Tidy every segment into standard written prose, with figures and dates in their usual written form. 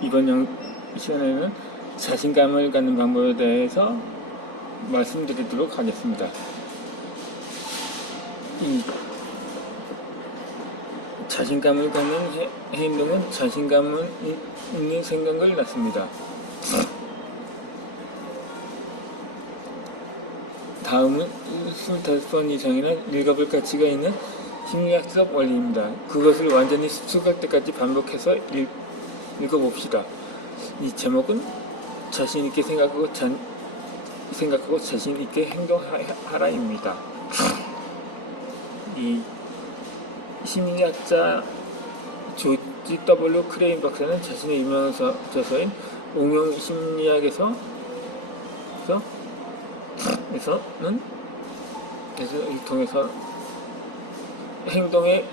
이번 시간에는 자신감을 갖는 방법에 대해서 말씀드리도록 하겠습니다. 이 자신감을 갖는 행동은 자신감을 있는 생각을 낳습니다. 다음은 25번 이상이나 읽어볼 가치가 있는 심리학적 원리입니다. 그것을 완전히 습득할 때까지 반복해서 읽어봅시다. 이 제목은 자신있게 생각하고 자신있게 행동하라입니다. 이 심리학자 조지 W. 크레인 박사는 자신의 유명한 저서인 응용심리학에서 통해서 행동의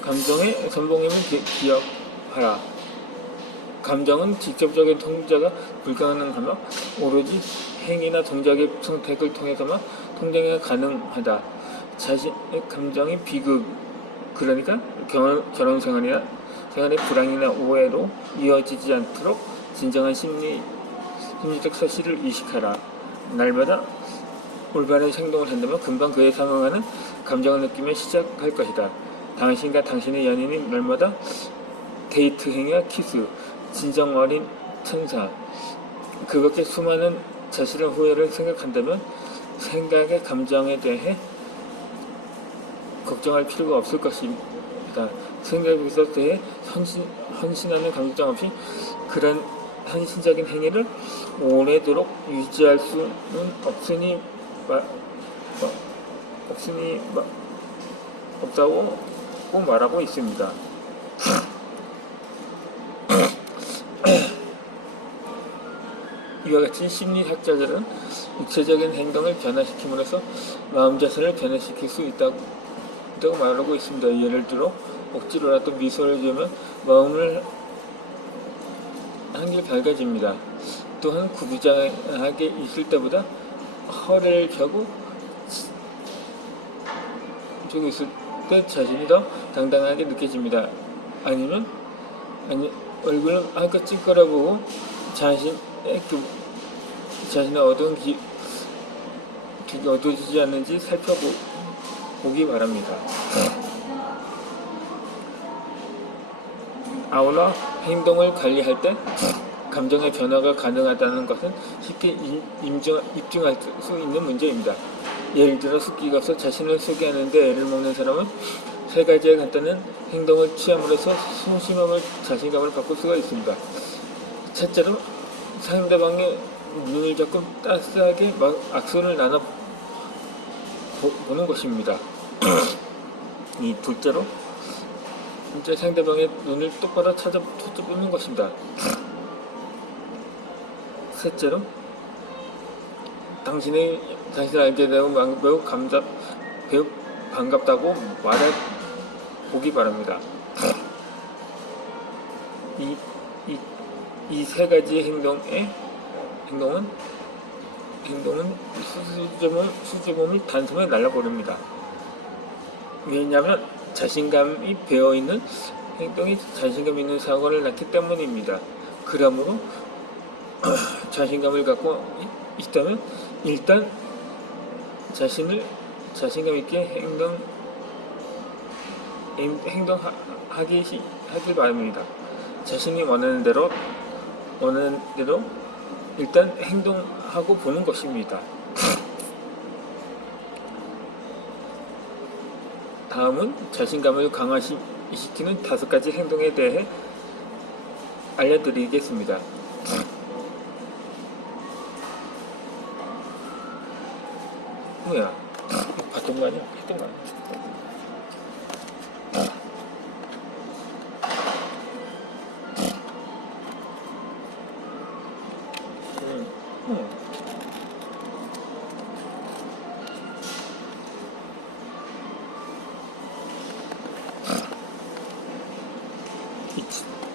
감정의 전봉임을 기억하라. 감정은 직접적인 통제가 불가능하며 오로지 행위나 동작의 선택을 통해서만 통제가 가능하다. 자신의 감정이 비극, 그러니까 결혼생활의 불황이나 오해로 이어지지 않도록 진정한 심리적 사실을 의식하라. 날마다 올바른 행동을 한다면 금방 그에 상응하는 감정을 느끼며 시작할 것이다. 당신과 당신의 연인이 날마다 데이트 행위와 키스, 진정 어린 천사, 그밖에 수많은 자신의 후회를 생각한다면 생각의 감정에 대해 걱정할 필요가 없을 것입니다. 생각에 대해 헌신하는 감정 없이 그런 헌신적인 행위를 오래도록 유지할 수는 없다고 말하고 있습니다. 이와 같이 심리학자들은 육체적인 행동을 변화시킴으로써 마음 자세를 변화시킬 수 있다고 말하고 있습니다. 예를 들어 억지로라도 미소를 지으면 마음을 한결 밝아집니다. 또한 구부정하게 있을 때보다 허리를 펴고 쭉 있을 때 자신이 더 당당하게 느껴집니다. 아니면 얼굴을 한껏 찌그러보고 자신의 어두운 기가 어두워지지 않는지 살펴보기 바랍니다. 아울러 행동을 관리할 때 감정의 변화가 가능하다는 것은 쉽게 입증할 수 있는 문제입니다. 예를 들어 습기가 없어 자신을 소개하는데 애를 먹는 사람은 세 가지의 간단한 행동을 취함으로써 소심함을 자신감을 바꿀 수가 있습니다. 첫째로 상대방의 눈을 잡고 따스하게 악수를 나눠 보는 것입니다. 이 둘째로 상대방의 눈을 똑바로 쳐다보는 것입니다. 셋째로 당신을 알게 되고 매우 반갑다고 말해보기 바랍니다. 이 세 가지 행동은 수줍음을 단숨에 날려버립니다. 왜냐하면 자신감이 배어있는 행동이 자신감 있는 사고를 낳기 때문입니다. 그러므로 자신감을 갖고 있다면 일단 자신감 있게 행동하길 바랍니다. 자신이 원하는 대로 일단 행동하고 보는 것입니다. 다음은 자신감을 강화시키는 5가지 행동에 대해 알려드리겠습니다. 뭐야? 봤던 거 아니야? 했던 거 아니야?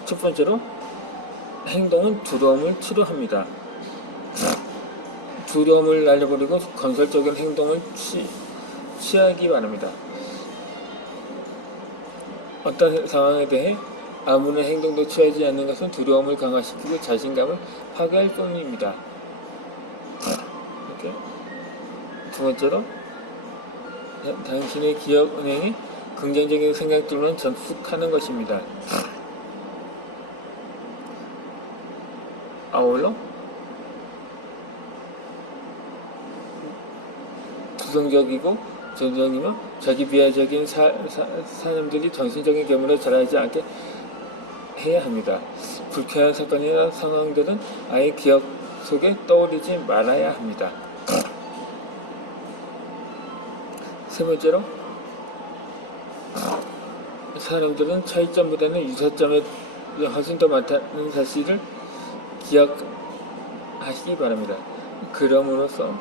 첫 번째로 행동은 두려움을 치료합니다. 두려움을 날려버리고 건설적인 행동을 취하기 바랍니다. 어떤 상황에 대해 아무런 행동도 취하지 않는 것은 두려움을 강화시키고 자신감을 파괴할 뿐입니다. 이렇게. 두 번째로, 당신의 기억 은행이 긍정적인 생각들만 전축하는 것입니다. 아울러 부정적이고 전적이며 자기 비하적인 사람들이 정신적인 괴물에 자라지 않게 해야 합니다. 불쾌한 사건이나 상황들은 아예 기억 속에 떠오르지 말아야 합니다. 세 번째로, 사람들은 차이점보다는 유사점에 훨씬 더 많다는 사실을 기억하시기 바랍니다. 그럼으로써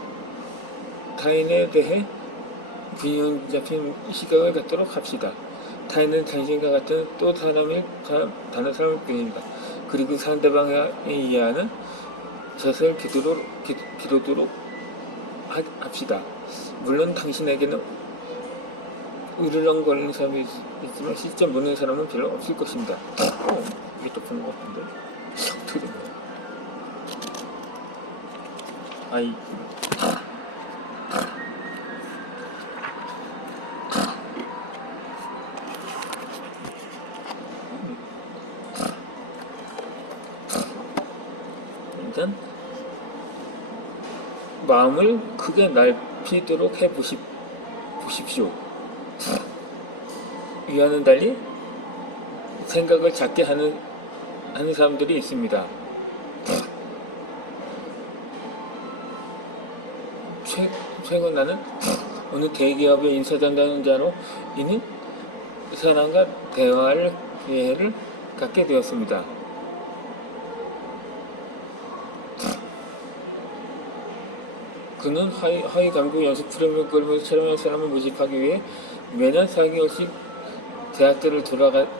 타인에 대해 균형 잡힌 시각을 갖도록 합시다. 타인은 당신과 같은 또 다른 사람일 뿐입니다. 그리고 상대방에 이해하는 것을 기도도록 합시다. 물론 당신에게는 으르렁거리는 사람이 있지만 실제 모르는 사람은 별로 없을 것입니다. 이게 또 보는 것 같은데 어떻게 된 거야? 아이 일단 마음을 크게 넓히도록 보십시오. 이와는 달리 생각을 작게 하는 사람들이 있습니다. 최근 나는 어느 대기업의 인사 담당자로 있는 사람과 대화할 기회를 갖게 되었습니다. 그는 하위 간부 연수 프로그램을 끌면서 촬영할 사람을 모집하기 위해 매년 4개월씩 대학들을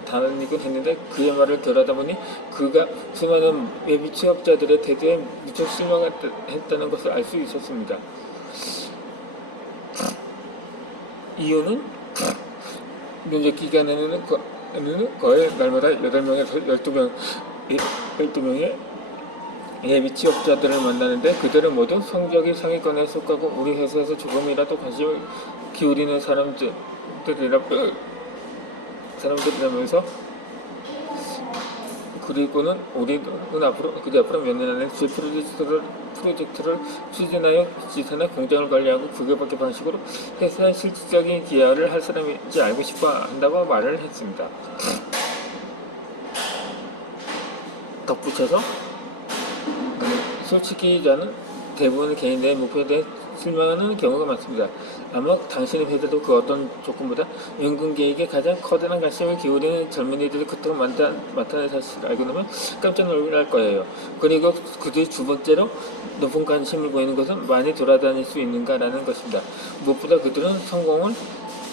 다니곤 했는데 그의 말을 들어다 보니 그가 수많은 예비 취업자들의 태도에 무척 실망했다는 것을 알 수 있었습니다. 이유는 면접 기간에는 거의 날마다 8명에서 12명의 예비 취업자들을 만나는데 그들은 모두 성적이 상위권에 속하고 우리 회사에서 조금이라도 관심을 기울이는 사람들이라면서 그리고는 우리는 앞으로 몇 년 안에 제 프로젝트를 추진하여 지사나 공장을 관리하고 그거밖에 방식으로 회사에 실질적인 기여를 할 사람인지 알고 싶어 한다고 말을 했습니다. 덧붙여서 솔직히 저는 대부분의 개인의 목표에 대해 실망하는 경우가 많습니다. 아마 당신의 회사도 그 어떤 조건보다 연금 계획에 가장 커다란 관심을 기울이는 젊은이들이 그토록 많다는 사실을 알고 나면 깜짝 놀랄 거예요. 그리고 그들이 두 번째로 높은 관심을 보이는 것은 많이 돌아다닐 수 있는가라는 것입니다. 무엇보다 그들은 성공을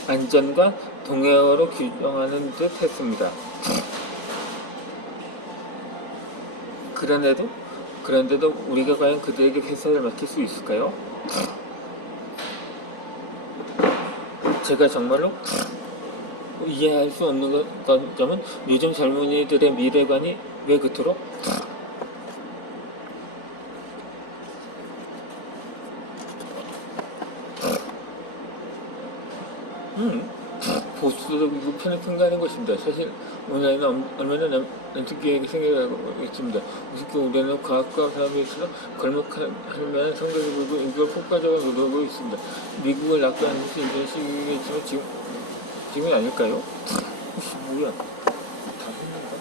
안전과 동행어로 규정하는 듯 했습니다. 그런데도 우리가 과연 그들에게 회사를 맡길 수 있을까요? 제가 정말로 이해할 수 없는 점은 요즘 젊은이들의 미래관이 왜 그토록 보수적이고 편에 통과하는 것입니다. 사실 오늘날에는 얼마나 남특기에게 생각하고 있습니다. 우습게 우리는 과학과 사업에 있어서 걸먹할 만한 성적을 보이고 이걸 폭발적으로 노리고 있습니다. 미국을 낙관하는 것이 이런 시기겠지만 지금이 아닐까요? 혹시 뭐야? 다 했는가?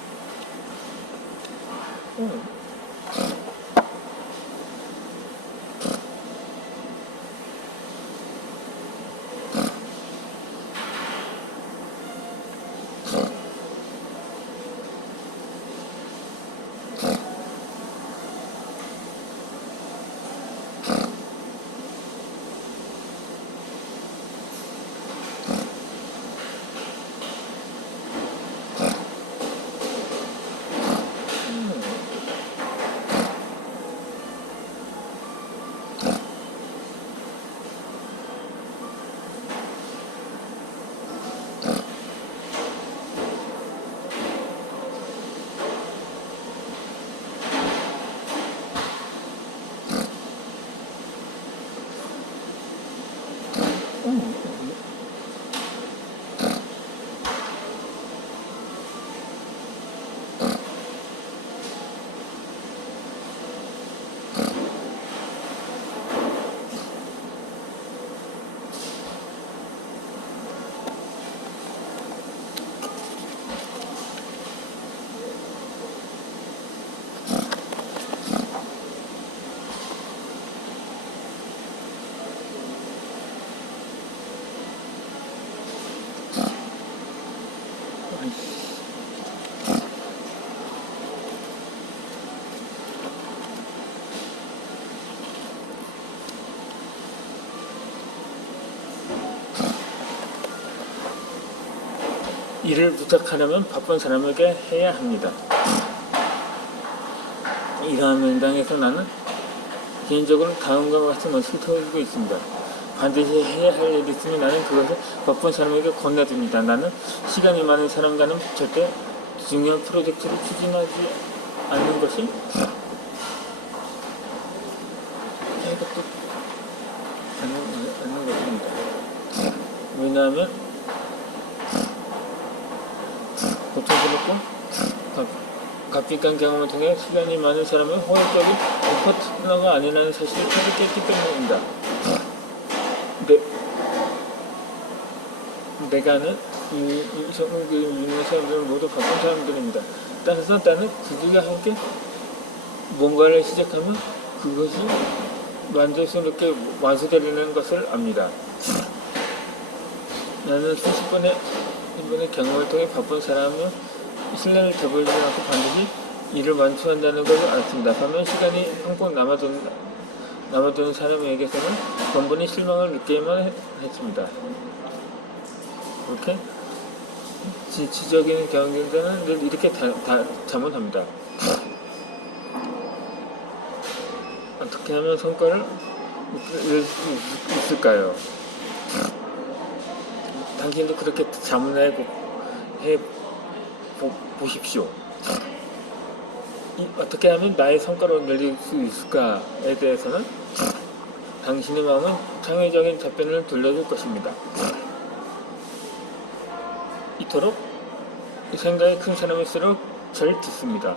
일을 부탁하려면 바쁜 사람에게 해야 합니다. 이러한 명당에서 나는 개인적으로 다음과 같은 것을 터주고 있습니다. 반드시 해야 할 일이 있으면 나는 그것을 바쁜 사람에게 건네줍니다. 나는 시간이 많은 사람과는 절대 중요한 프로젝트를 추진하지 않는 것이 이것도 않는 것입니다. 왜냐하면 고통스럽고 값비싼 경험을 통해 시간이 많은 사람은 호의적인 파트너가 아니라는 사실을 터득했기 때문입니다. 내가 아는 유명한 사람들은 모두 바쁜 사람들입니다. 따라서 나는 그들과 함께 뭔가를 시작하면 그것이 만족스럽게 완수되는 것을 압니다. 나는 수십 번의 경험을 통해 바쁜 사람은 신뢰를 저버리지 않고 반드시 일을 완수한다는 것을 알았습니다. 반면 시간이 펑펑 남아도는 사람에게서는 번번이 실망을 느끼기만 했습니다. 이렇게 지적인 경쟁자는 늘 이렇게 자문합니다. 어떻게 하면 성과를 낼 수 있을까요? 당신도 그렇게 자문해 보십시오. 어떻게 하면 나의 성과를 늘릴 수 있을까에 대해서는 당신의 마음은 창의적인 답변을 들려줄 것입니다. 이토록 생각이 큰 사람일수록 잘 듣습니다.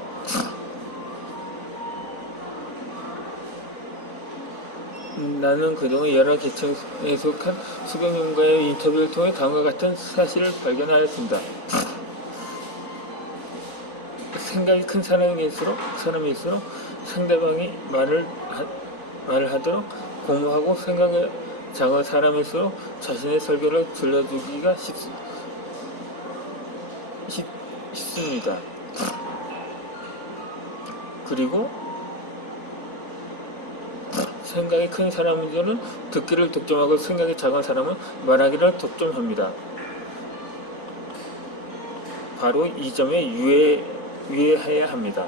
나는 그동안 여러 계층에 속한 수백 명과의 인터뷰를 통해 다음과 같은 사실을 발견하였습니다. 생각이 큰 사람일수록 상대방이 말을 하도록 고무하고 생각이 작은 사람일수록 자신의 설교를 들려주기가 쉽습니다. 그리고 생각이 큰 사람들은 듣기를 독점하고 생각이 작은 사람은 말하기를 독점합니다. 바로 이 점에 유의해야 합니다.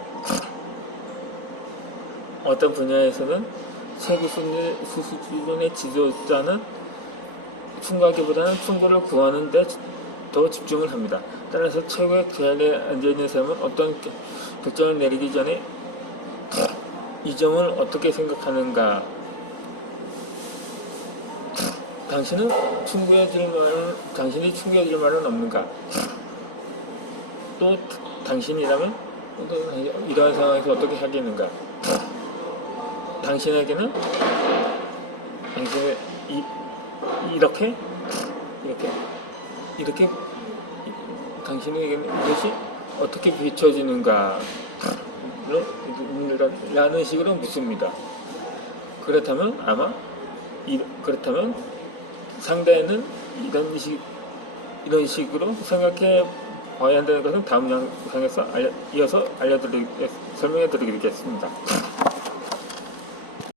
어떤 분야에서는 최고 수준의 지도자는 충고하기보다는 충고를 구하는 데 더 집중을 합니다. 따라서 최고의 자리에 앉아있는 사람은 어떤 결정을 내리기 전에 이 점을 어떻게 생각하는가? 당신이 충고해줄 말은 없는가? 또 당신이라면 이러한 상황에서 어떻게 하겠는가? 당신에게는 이렇게 당신에게는 이것이 어떻게 비춰지는가? 라는 식으로 묻습니다. 그렇다면 상대는 이런 식으로 생각해 봐야 한다는 것은 다음 영상에서 이어서 설명해 드리겠습니다.